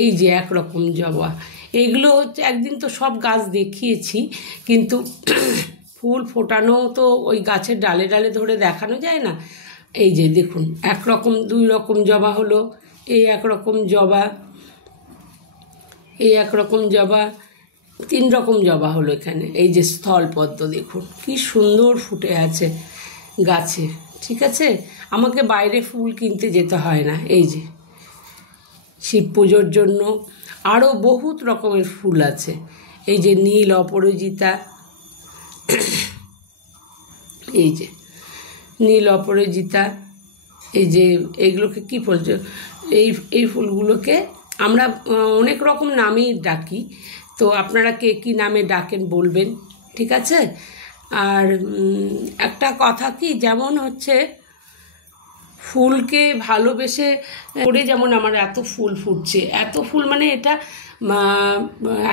এই যে একরকম জবা, এগুলো হচ্ছে একদিন তো সব গাছ দেখিয়েছি, কিন্তু ফুল ফোটানো তো ওই গাছের ডালে ডালে ধরে দেখানো যায় না। এই যে দেখুন, একরকম 2 রকম জবা হলো, এই একরকম জবা, এই একরকম জবা, 3 রকম জবা হলো এখানে। এই যে স্থলপদ্ম দেখুন কি সুন্দর ফুটে আছে গাছে। ঠিক আছে, আমাকে বাইরে ফুল কিনতে যেতে হয় না। এই যে শিব পুজোর জন্য আরও বহুত রকমের ফুল আছে। এই যে নীল অপরাজিতা, এই যে নীল অপরাজিতা, এই যে এইগুলোকে কী বলছে, এই ফুলগুলোকে আমরা অনেক রকম নামেই ডাকি, তো আপনারা কে কী নামে ডাকেন বলবেন। ঠিক আছে, আর একটা কথা কি, যেমন হচ্ছে ফুলকে ভালোবেসে করে, যেমন আমার এত ফুল ফুটছে, এত ফুল মানে এটা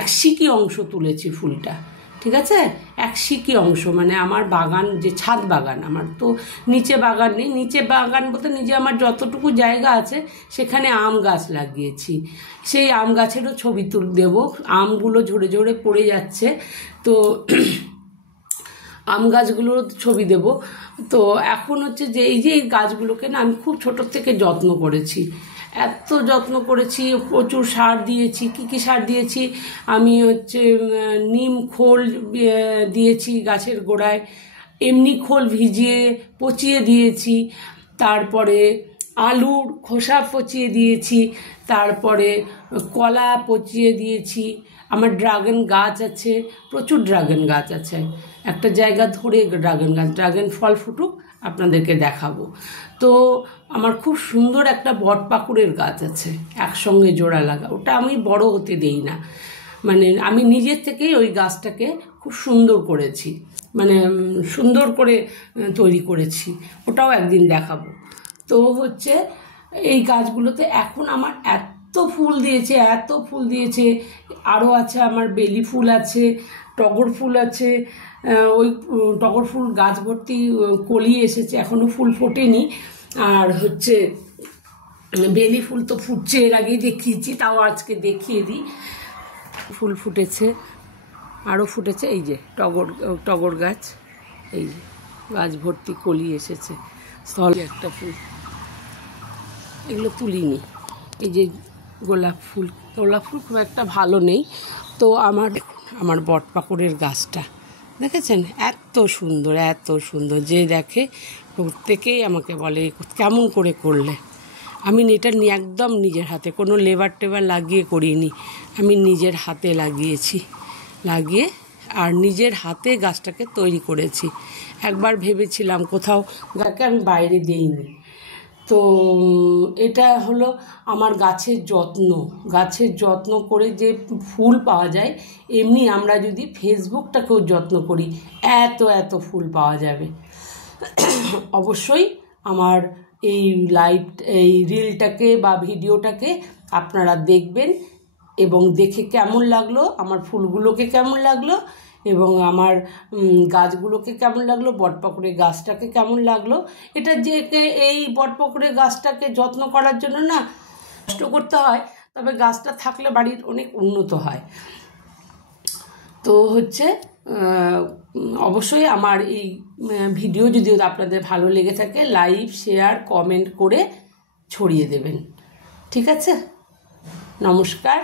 এক সিকি অংশ তুলেছি ফুলটা। ঠিক আছে, এক সিকি অংশ, মানে আমার বাগান যে ছাদ বাগান, আমার তো নিচে বাগান নেই, নিচে বাগান বলতে নিজে আমার যতটুকু জায়গা আছে সেখানে আম গাছ লাগিয়েছি, সেই আম গাছেরও ছবি দেবো। আমগুলো ঝরে ঝরে পড়ে যাচ্ছে, তো আম গাছগুলোর ছবি দেব। তো এখন হচ্ছে যে এই গাছগুলোকে না আমি খুব ছোটোর থেকে যত্ন করেছি, এত যত্ন করেছি, প্রচুর সার দিয়েছি। কি সার দিয়েছি আমি হচ্ছে নিম খোল দিয়েছি গাছের গোড়ায়, এমনি খোল ভিজিয়ে পচিয়ে দিয়েছি, তারপরে আলুর খোসা পচিয়ে দিয়েছি, তারপরে কলা পচিয়ে দিয়েছি। আমার ড্রাগন গাছ আছে, প্রচুর ড্রাগন গাছ আছে, একটা জায়গা ধরে ড্রাগন ফল ফুটুক আপনাদেরকে দেখাবো। তো আমার খুব সুন্দর একটা বটপাকুড়ের গাছ আছে, একসঙ্গে জোড়া লাগা, ওটা আমি বড় হতে দেই না, মানে আমি নিজের থেকেই ওই গাছটাকে খুব সুন্দর করেছি, মানে সুন্দর করে তৈরি করেছি, ওটাও একদিন দেখাবো। তো হচ্ছে এই গাছগুলোতে এখন আমার এত ফুল দিয়েছে, এত ফুল দিয়েছে, আরও আছে আমার বেলি ফুল আছে, টগর ফুল আছে, ওই টগর ফুল গাছ ভর্তি কলি এসেছে, এখনও ফুল ফোটেনি। আর হচ্ছে বেলি ফুল তো ফুটছে, এর আগেই দেখিয়েছি, তাও আজকে দেখিয়ে দিই। ফুল ফুটেছে, আরও ফুটেছে, এই যে টগর গাছ, এই যে গাছ ভর্তি কলি এসেছে, স্থলে একটা ফুল, এগুলো তুলিনি। এই যে গোলাপ ফুল খুব একটা ভালো নেই। তো আমার বটপাকুড়ের গাছটা দেখেছেন, এত সুন্দর, যে দেখে প্রত্যেকেই আমাকে বলে কেমন করে করলে। আমি এটা একদম নিজের হাতে, কোনো লেবার টেবার লাগিয়ে করিনি, আমি নিজের হাতে লাগিয়ে আর নিজের হাতে গাছটাকে তৈরি করেছি। একবার ভেবেছিলাম কোথাও গাছকে আমি বাইরে দিইনি। তো এটা হলো আমার গাছের যত্ন করে যে ফুল পাওয়া যায়, এমনি আমরা যদি ফেসবুকটাকেও যত্ন করি এত ফুল পাওয়া যাবে। অবশ্যই আমার এই রিলটাকে বা ভিডিওটাকে আপনারা দেখবেন এবং দেখে কেমন লাগলো, আমার ফুলগুলোকে কেমন লাগলো এবং আমার গাছগুলোকে কেমন লাগলো, বটপাকুড়ের গাছটাকে কেমন লাগলো। এটা যে এই বটপাকুড়ের গাছটাকে যত্ন করার জন্য না কষ্ট করতে হয়, তবে গাছটা থাকলে বাড়ির অনেক উন্নত হয়। তো হচ্ছে অবশ্যই আমার এই ভিডিও যদি আপনাদের ভালো লেগে থাকে, লাইক শেয়ার কমেন্ট করে ছড়িয়ে দেবেন। ঠিক আছে, নমস্কার।